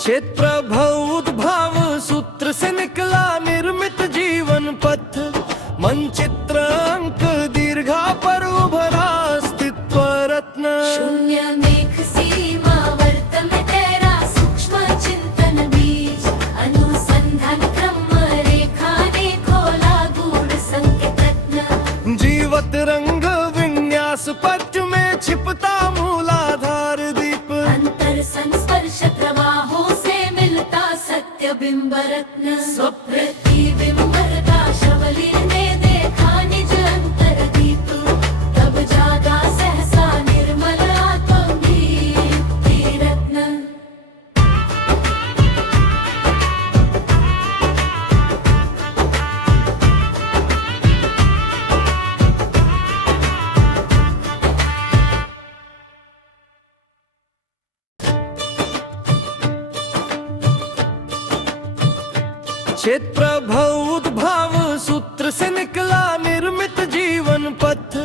क्षेत्र उद्भाव सूत्र से निकला निर्मित जीवन पथ। मनचित्र अंक दीर्घा पर उभरा अस्तित्व रत्न। शून्य मेघ सीमा वर्त में तेरा सूक्ष्म चिंतन बीज। अनुसंधान क्रम रेखा ने खोला गूढ़ संकेत रत्न। जीवत रंग विन्यास पट में छिपता मूलाधार दीप। अंतर संस्पर्श प्रवाहों से मिलता सत्य बिंब रत्न। स्वप्रतिबिंब शवलीर ने देखा निज अंतर दीप। तब जागा सहसा निर्मल आत्मदीप्ति रत्न। क्षेत्र उद्भाव सूत्र से निकला निर्मित जीवन पथ।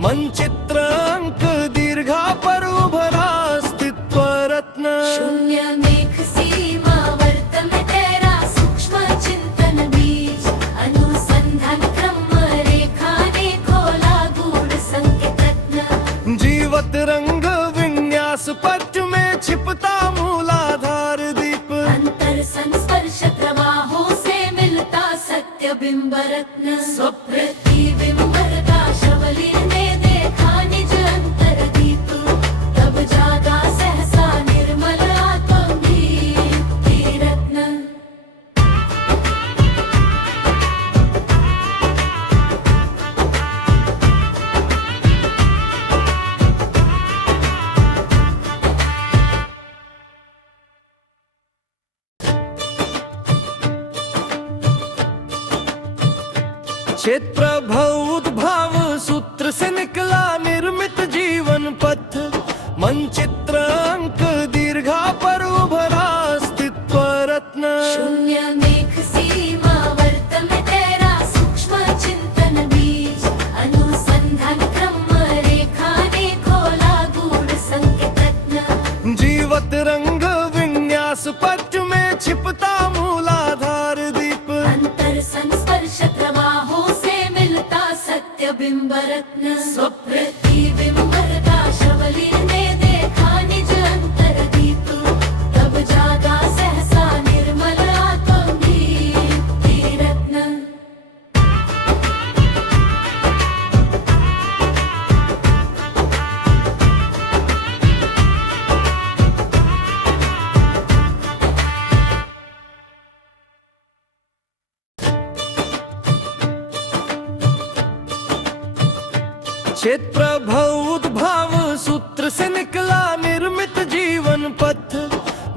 मनचित्र अंक दीर्घा पर उभरा अस्तित्व रत्न। शून्य मेघ सीमा वर्त में तेरा सूक्ष्म चिंतन बीज। अनुसंधान क्रम रेखा ने खोला गूढ़ संकेत रत्न। जीवत रंग विन्यास पट में छिपता मूलाधार दीप। अंतर संस्पर्श प्रवाहों से मिलता सत्य बिंब रत्न। स्वप्रतिबिंब शवलीर ने देखा निज अंतर दीप। तब जागा सहसा निर्मल आत्मदीप्ति रत्न। क्षेत्र उद्भाव सूत्र से निकला निर्मित जीवन पथ। मनचित्र अंक दीर्घा पर उभरा अस्तित्व रत्न। शून्य मेघ सीमा वर्त में तेरा सूक्ष्म चिंतन बीज। अनुसंधान क्रम रेखा ने खोला गूढ़ संकेत रत्न। जीवत रंग विन्यास पट में छिपता मूलाधार दीप। अंतर संस्पर्श प्रवाहों से मिलता सत्य बिंब रत्न। स्वप्रतिबिंब शवलीर ने देखा निज अंतर दीप। तब जागा सहसा निर्मल आत्मदीप्ति रत्न। क्षेत्र उद्भाव सूत्र से निकला निर्मित जीवन पथ।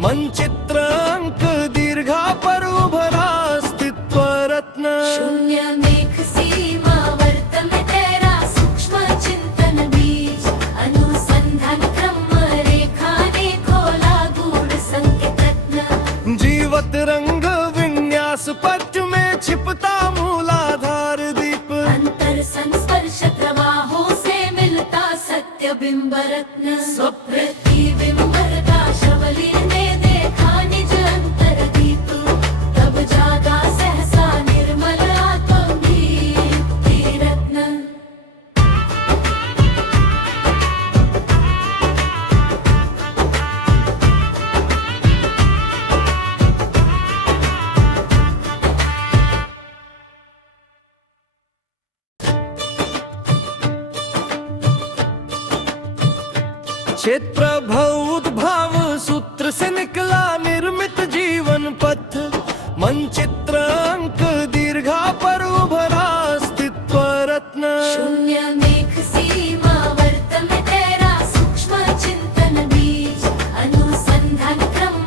मनचित्र अंक दीर्घा पर उभरा अस्तित्व रत्न। शून्य मेघ सीमा वर्त में तेरा सूक्ष्म चिंतन बीज। अनुसंधान क्रम रेखा ने खोला गूढ़ संकेत रत्न। जीवत रंग विन्यास पट में छिपता मूलाधार दीप। अंतर संस्पर्श प्रवाहों से मिलता सत्य बिंब रत्न। स्वप्रतिबिंब शवलीर ने देखा निज अंतर दीप। तब जागा सहसा निर्मल आत्मदीप्ति रत्न। क्षेत्र उद्भाव सूत्र से निकला निर्मित जीवन पथ। मनचित्र अंक दीर्घा पर उभरा अस्तित्व रत्न। शून्य मेघ सीमा वर्त में तेरा सूक्ष्म चिंतन बीज। अनुसंधान क्रम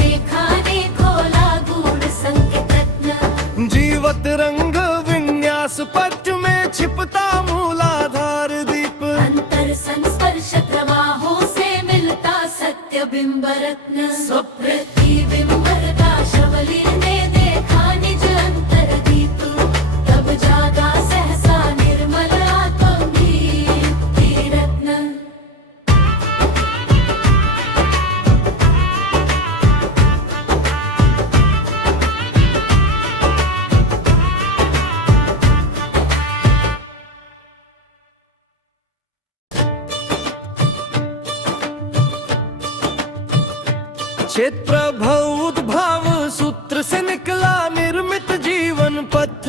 रेखा ने खोला गूढ़ संकेत रत्न। जीवत रंग विन्यास पट में छिपता मूलाधार दीप। अंतर संस्पर्श प्रवाहों से मिलता सत्य बिंब रत्न। स्वप्रतिबिंब शवलीर ने देखा निज अंतर दीप। तब जागा सहसा निर्मल आत्मदीप्ति रत्न। क्षेत्र उद्भाव सूत्र से निकला निर्मित जीवन पथ,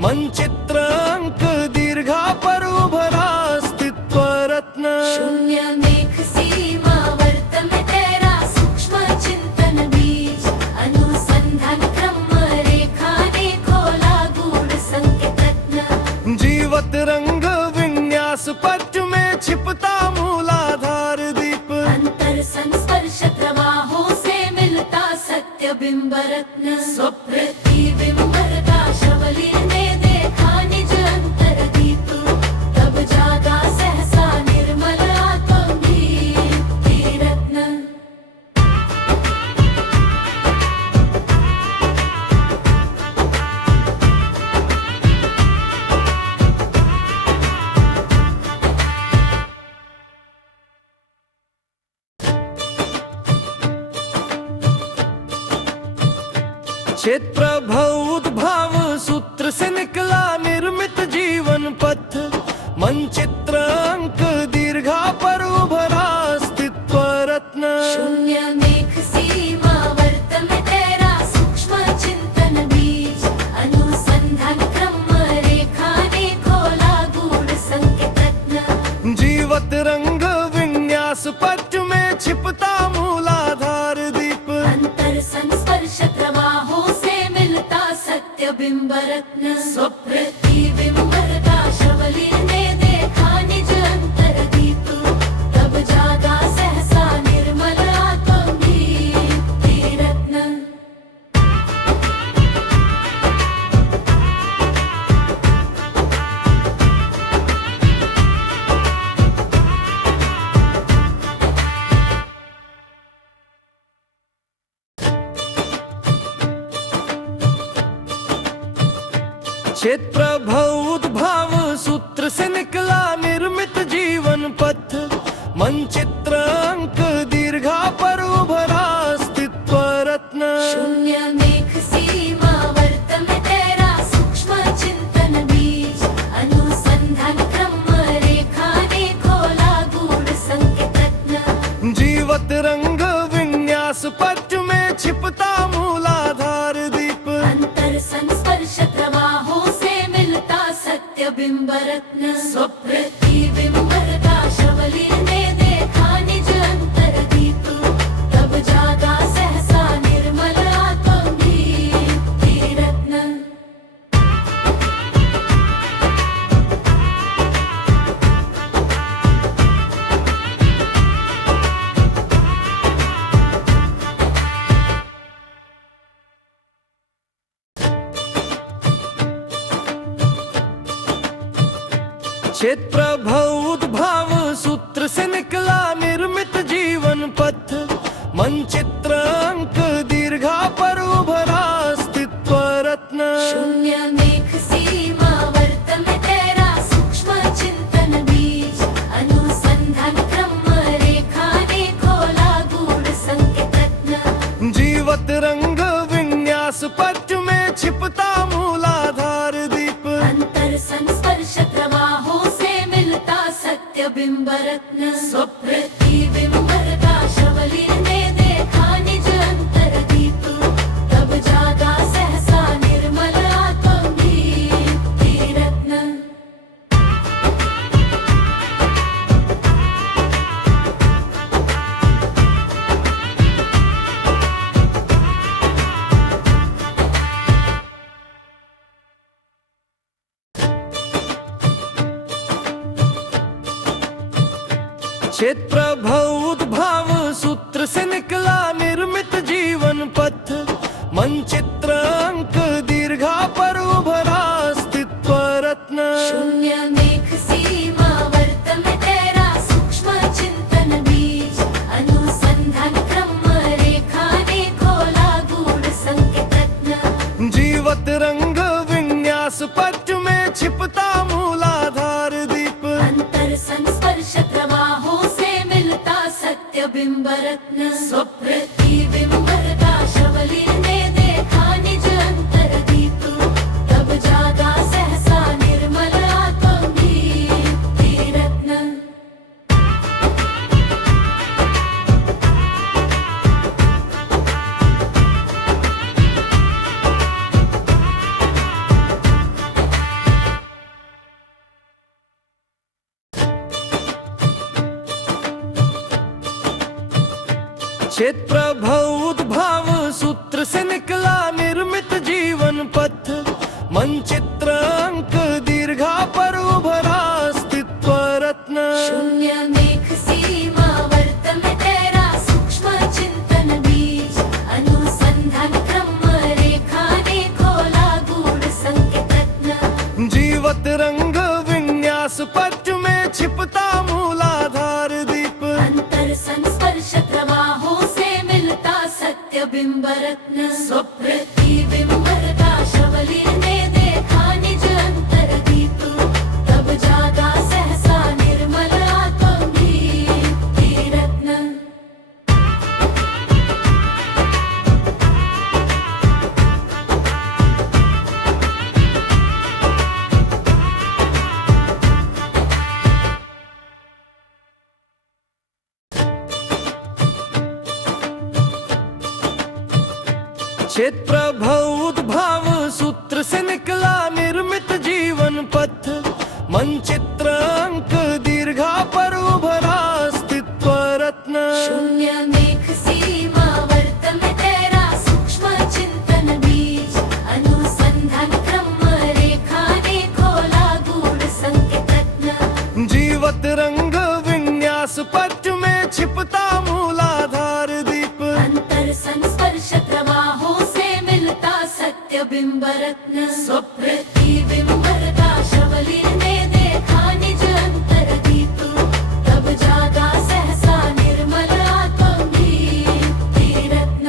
मनचित्र अंक दीर्घा पर उभरा अस्तित्व रत्न। शून्य मेघ सीमा वर्त में तेरा सूक्ष्म चिंतन बीज, अनुसंधान क्रम रेखा ने खोला गूढ़ संकेत रत्न। जीवत रंग विन्यास पट में छिपता मूलाधार दीप, अंतर संस्पर्श प्रवाहों से मिलता सत्य बिंब रत्न। स्वप्रतिबिंब प्रकाशवली ने देखा निज अंतर दीप, तब जागा सहसा निर्मल आत्मदीप्ति रत्न। क्षेत्र उद्भाव सूत्र से निकला निर्मित जीवन पथ, मनचित्र अंक दीर्घा पर उभरा अस्तित्व रत्न। शून्य मेघ सीमा वर्त में तेरा सूक्ष्म चिंतन बीज, अनुसंधान क्रम रेखा ने खोला गूढ़ संकेत रत्न। जीवत रंग विन्यास पट में छिपता मूलाधार दीप, अंतर संस्पर्श प्रवाहों से मिलता सत्य बिंब रत्न। स्वप्रतिबिंब प्रकाशवली ने देखा निज अंतर दीप, तब जागा सहसा निर्मल आत्मदीप्ति रत्न। क्षेत्र उद्भाव सूत्र से निकला निर्मित जीवन पथ, मनचित्र अंक दीर्घा पर उभरा अस्तित्व रत्न। शून्य मेघ सीमा वर्त में तेरा सूक्ष्म चिंतन बीज, अनुसंधान क्रम रेखा ने खोला गूढ़ संकेत रत्न। जीवत रंग विन्यास पट में छिपता मूलाधार दीप, अंतर संस्पर्श प्रवाहों से मिलता सत्य बिंब रत्न। स्वप्रतिबिंब प्रकाशवली ने देखा निज अंतर दीप, तब जागा सहसा निर्मल आत्मदीप्ति रत्न। क्षेत्र उद्भाव सूत्र से निकला निर्मित जीवन पथ, मनचित्र अंक दीर्घा पर उभरा अस्तित्व रत्न। शून्य मेघ सीमा वर्त में तेरा सूक्ष्म चिंतन बीज, अनुसंधान क्रम रेखा ने खोला गूढ़ संकेत रत्न। जीवत रंग विन्यास पट में छिपता मूलाधार दीप, अंतर संस्पर्श प्रवाहों से मिलता सत्य बिंब रत्न। स्वप्रतिबिंब प्रकाशवली ने देखा निज अंतर दीप, तब जागा सहसा निर्मल आत्मदीप्ति रत्न। क्षेत्र उद्भाव सूत्र से निकला निर्मित जीवन पथ, मनचित्र अंक दीर्घा पर उभरा अस्तित्व रत्न। शून्य मेघ सीमा वर्त में तेरा सूक्ष्म चिंतन बीज, अनुसंधान क्रम रेखा ने खोला गूढ़ संकेत रत्न। जीवत रंग विन्यास पट में छिपता मूलाधार दीप, अंतर संस्पर्श प्रवाहों से मिलता सत्य बिंब रत्न। स्वप्रतिबिंब प्रकाशवली ने देखा निज अंतर दीप, तब जागा सहसा निर्मल आत्मदीप्ति रत्न। क्षेत्र उद्भाव सूत्र से निकला निर्मित जीवन पथ, मनचित्र अंक दीर्घा पर उभरा अस्तित्व रत्न। शून्य मेघ सीमा वर्त में तेरा सूक्ष्म चिंतन बीज, अनुसंधान क्रम रेखा ने खोला गूढ़ संकेत रत्न। जीवत रंग विन्यास पट में छिपता मूलाधार दीप, अंतर संस्पर्श प्रवाहों से मिलता सत्य बिंब रत्न। स्वप्रतिबिंब प्रकाशवली ने देखा निज अंतर दीप, तब जागा सहसा निर्मल आत्मदीप्ति रत्न। क्षेत्र उद्भाव सूत्र से निकला निर्मित जीवन पथ, मनचित्र अंक दीर्घा पर उभरा अस्तित्व रत्न। शून्य मेघ सीमा वर्त में तेरा सूक्ष्म चिंतन बीज, अनुसंधान क्रम रेखा ने खोला गूढ़ संकेत रत्न। जीवत रंग विन्यास पट में छिपता मूलाधार दीप, अंतर संस्पर्श प्रवाहों से मिलता सत्य बिंब रत्न। स्वप्रतिबिंब प्रकाशवली ने देखा निज अंतर दीप, तब जागा सहसा निर्मल आत्मदीप्ति रत्न।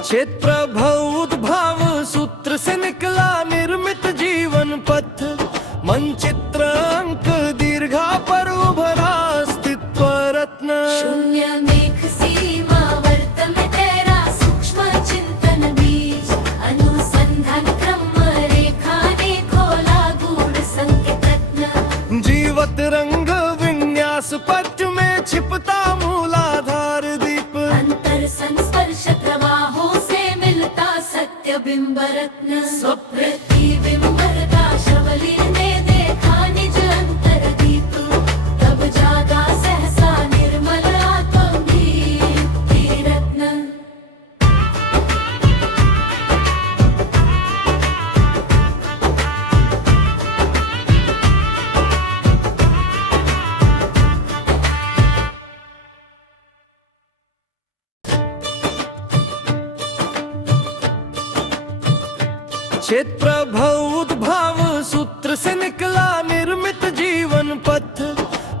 क्षेत्र उद्भाव सूत्र से निकला निर्मित जीवन पथ, मनचित्र अंक दीर्घा पर उभरा अस्तित्व रत्न। शून्य मेघ सीमा वर्त में तेरा सूक्ष्म चिंतन बीज, अनुसंधान क्रम रेखा ने खोला गूढ़ संकेत रत्न। जीवत रंग विन्यास पट में छिपता मूलाधार दीप, अंतर संस्पर्श प्रवाहों से मिलता सत्य बिंब रत्न। स्वप्रतिबिंब प्रकाशवली ने देखा निज अंतर दीप, तब जागा सहसा निर्मल आत्मदीप्ति रत्न। क्षेत्र उद्भाव सूत्र से निकला निर्मित जीवन पथ,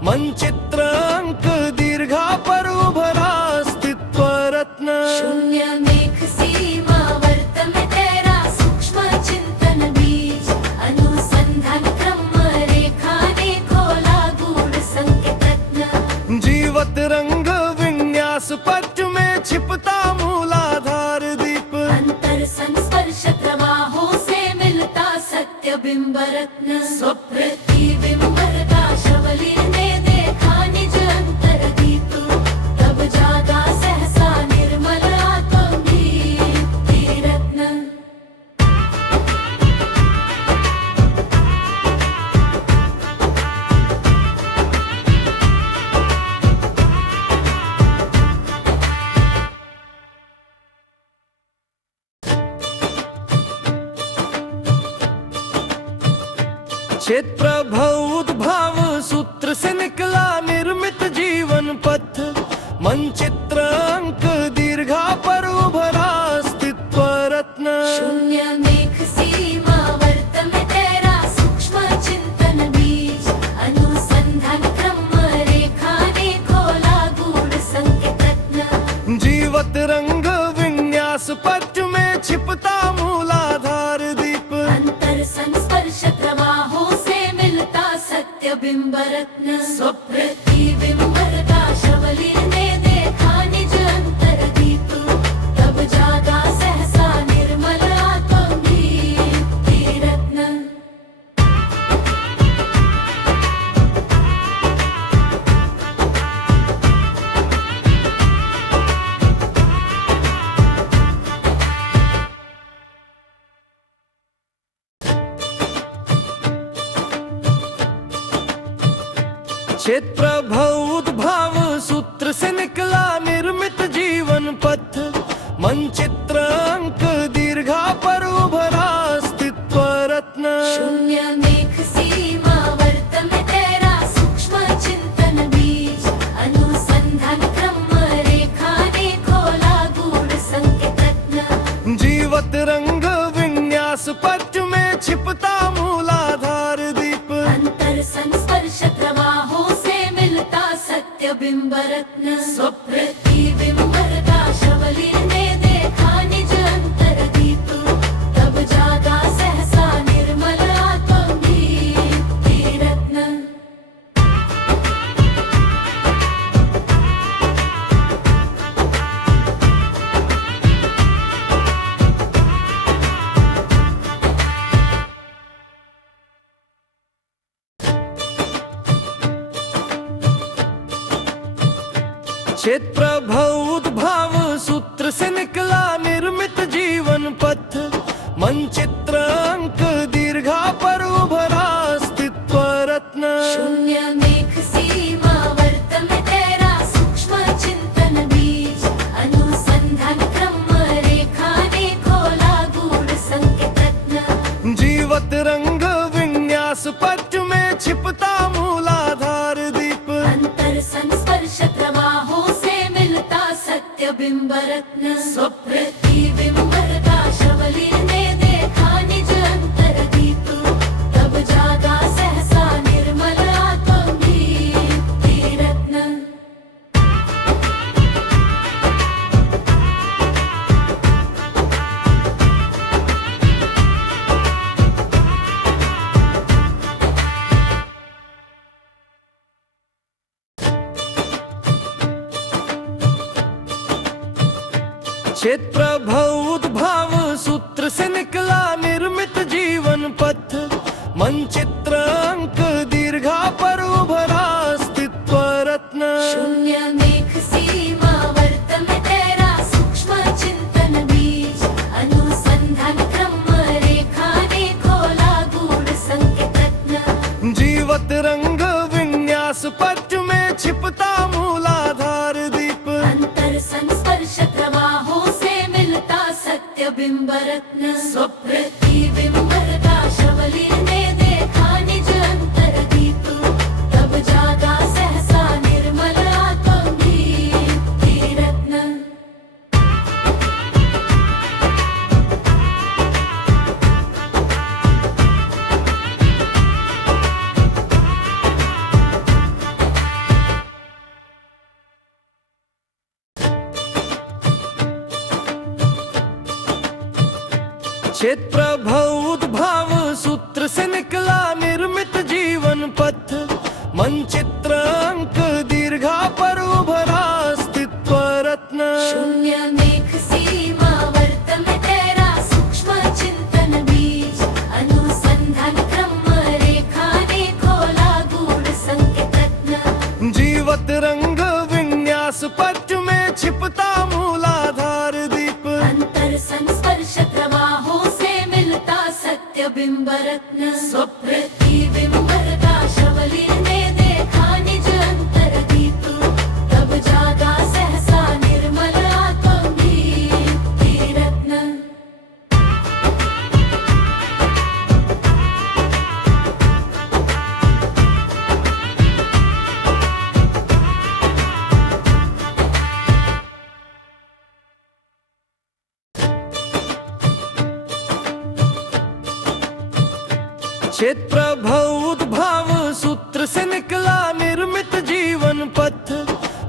मनचित्र अंक दीर्घा पर उभरा अस्तित्व रत्न। शून्य मेघ सीमा वर्त में तेरा सूक्ष्म चिंतन बीज, अनुसंधान क्रम रेखा ने खोला गूढ़ संकेत रत्न। जीवत रंग विन्यास पट में छिपता मूलाधार दीप, अंतर संस्पर्श प्रवाहों से मिलता सत्य बिंब रत्न। स्वप्रतिबिंब प्रकाशवली ने देखा निज अंतर दीप, तब जागा सहसा निर्मल आत्मदीप्ति रत्न। क्षेत्र उद्भाव सूत्र से निकला निर्मित जीवन पथ, मनचित्र अंक दीर्घा पर उभरा अस्तित्व रत्न। शून्य मेघ सीमा वर्त में तेरा सूक्ष्म चिंतन बीज, अनुसंधान क्रम रेखा ने खोला गूढ़ संकेत रत्न। जीवत रंग विन्यास पट में छिपता मूलाधार दीप, अंतर संस्पर्श प्रवाहों से मिलता सत्य बिंब रत्न। स्वप्रतिबिंब प्रकाशवली ने देखा निज अंतर दीप, तब जागा सहसा निर्मल आत्मदीप्ति रत्न। चेत प्रभव उद्भव सूत्र से निकला निर्मित जीवन पथ, मनचित्र अंक दीर्घा पर उभरा अस्तित्व रत्न। शून्य मेघ सीमा वर्त में तेरा सूक्ष्म चिंतन बीज, अनुसंधान क्रम रेखा ने खोला गूढ़ संकेत रत्न। जीवत रंग विन्यास पट में छिपता मूलाधार दीप, अंतर संस्पर्श प्रवाहों से मिलता सत्य बिंब रत्न। स्वप्रतिबिंब शबलीर ने देखा निज अंतर दीप, तब जागा सहसा निर्मल आत्मदीप्ति रत्न। चेत प्रभव उद्भव सूत्र से निकला निर्मित जीवन पथ, मनचित्र अंक दीर्घा पर उभरा अस्तित्व रत्न। शून्य मेघ सीमा वर्त में तेरा सूक्ष्म चिंतन बीज, अनुसंधान क्रम रेखा ने खोला गूढ़ संकेत रत्न। जीवत रंग विन्यास पट में छिपता मूलाधार दीप, अंतर संस्पर्श प्रवाहों से मिलता सत्य बिंब रत्न। स्वप्रतिबिंब शबलीर ने देखा निज अंतर दीप, तब जागा सहसा निर्मल आत्मदीप्ति रत्न। चेत प्रभव उद्भव सूत्र से निकला निर्मित जीवन पथ, मनचित्र अंक दीर्घा पर उभरा अस्तित्व रत्न। शून्य मेघ सीमा वर्त में तेरा सूक्ष्म चिंतन बीज, अनुसंधान क्रम रेखा ने खोला गूढ़ संकेत रत्न। जीवत रंग विन्यास पट में छिपता मूलाधार दीप, अंतर संस्पर्श प्रवाहों से मिलता सत्य बिंब रत्न। स्वप्रतिबिंब शबलीर ने देखा निज अंतर दीप, तब जागा सहसा निर्मल आत्मदीप्ति रत्न। चेत प्रभव उद्भव सूत्र से निकला निर्मित जीवन पथ, मनचित्र अंक दीर्घा पर उभरा अस्तित्व रत्न। शून्य मेघ सीमा वर्त में तेरा सूक्ष्म चिंतन बीज, अनुसंधान क्रम रेखा ने खोला गूढ़ संकेत रत्न। जीवत रंग विन्यास पट में छिपता मूलाधार दीप, अंतर संस्पर्श प्रवाहों से मिलता सत्य बिंब रत्न। स्वप्रतिबिंब शबलीर ने देखा निज अंतर दीप, तब जागा सहसा निर्मल आत्मदीप्ति रत्न। चेत प्रभव उद्भव सूत्र से निकला निर्मित जीवन पथ,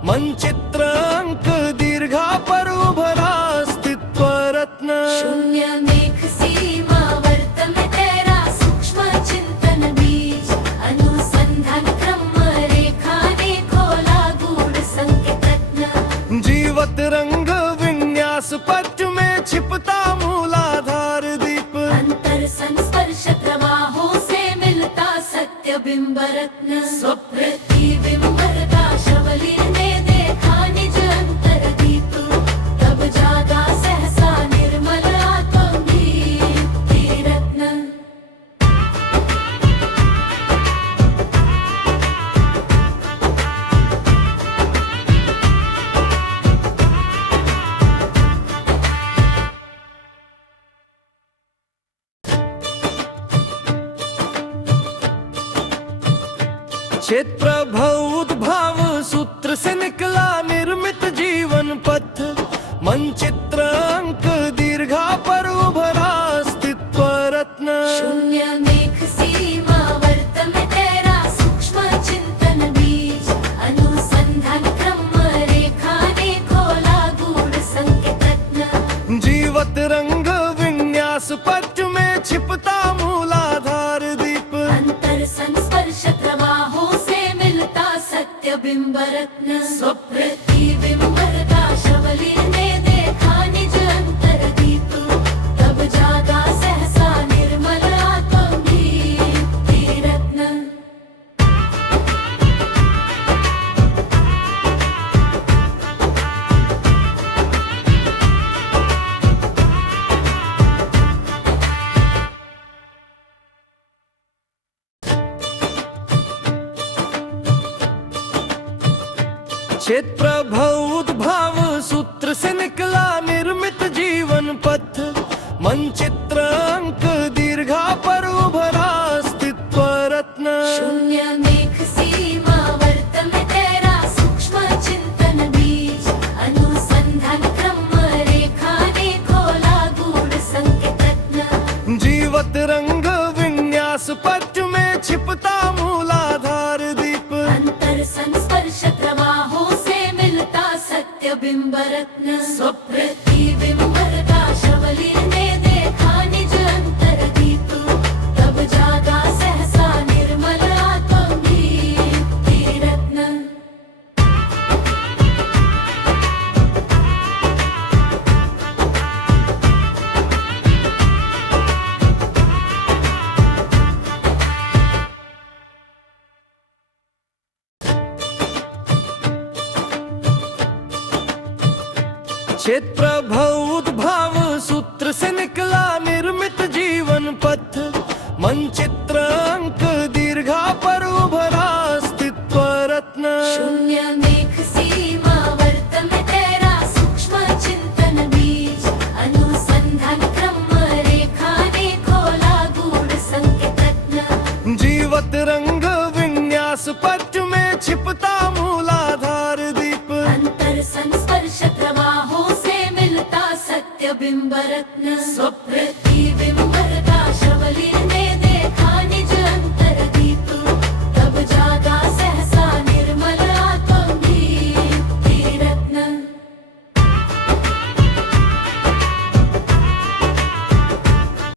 मनचित्र अंक दीर्घा पर उभरा अस्तित्व रत्न। शून्य मेघ सीमा वर्त में तेरा सूक्ष्म चिंतन बीज, अनुसंधान क्रम रेखा ने खोला गूढ़ संकेत रत्न। जीवत रंग विन्यास पट में छिपता मूलाधार दीप, अंतर संस्पर्श प्रवाहों से मिलता सत्य बिंब रत्न। स्वप्रतिबिंब शबलीर ने देखा निज अंतर दीप, तब जागा सहसा निर्मल आत्मदीप्ति रत्न। क्षेत्र उद्भव सूत्र से निकला निर्मित जीवन पथ, मनचित्र अंक दीर्घा पर उभरा अस्तित्व रत्न। शून्य मेघ सीमा वर्त में तेरा सूक्ष्म चिंतन बीज, अनुसंधान क्रम रेखा ने खोला गूढ़ संकेत रत्न। जीवत रंग विन्यास पट में छिपता मूलाधार दीप, अंतर संस्पर्श प्रवाहों से मिलता सत्य बिंब रत्न। स्वप्रतिबिंबरता शबलीर ने देखा निज अंतर दीप, तब जागा सहसा निर्मल आत्मदीप्ति रत्न। क्षेत्र उद्भव सूत्र से निकला निर्मित जीवन पथ, मनचित्र अंक दीर्घा पर उभरा अस्तित्व रत्न। शून्य मेघ सीमा वर्त में तेरा सूक्ष्म चिंतन बीज, अनुसंधान क्रम रेखा ने खोला गूढ़ संकेत रत्न। जीवत रंग विन्यास पट में छिपता मूलाधार दीप, अंतर संस्पर्श प्रवाहों से मिलता सत्य बिंब रत्न। स्वप्रतिबिंबरता शबलीर ने देखा निज अंतर दीप, तब जागा सहसा निर्मल आत्मदीप्ति रत्न। क्षेत्र उद्भव सूत्र से निकला निर्मित जीवन पथ, मनचित्र अंक दीर्घा पर उभरा अस्तित्व रत्न। शून्य मेघ सीमा वर्त में तेरा सूक्ष्म चिंतन बीज, अनुसंधान क्रम रेखा ने खोला गूढ़ संकेत रत्न। जीवत रंग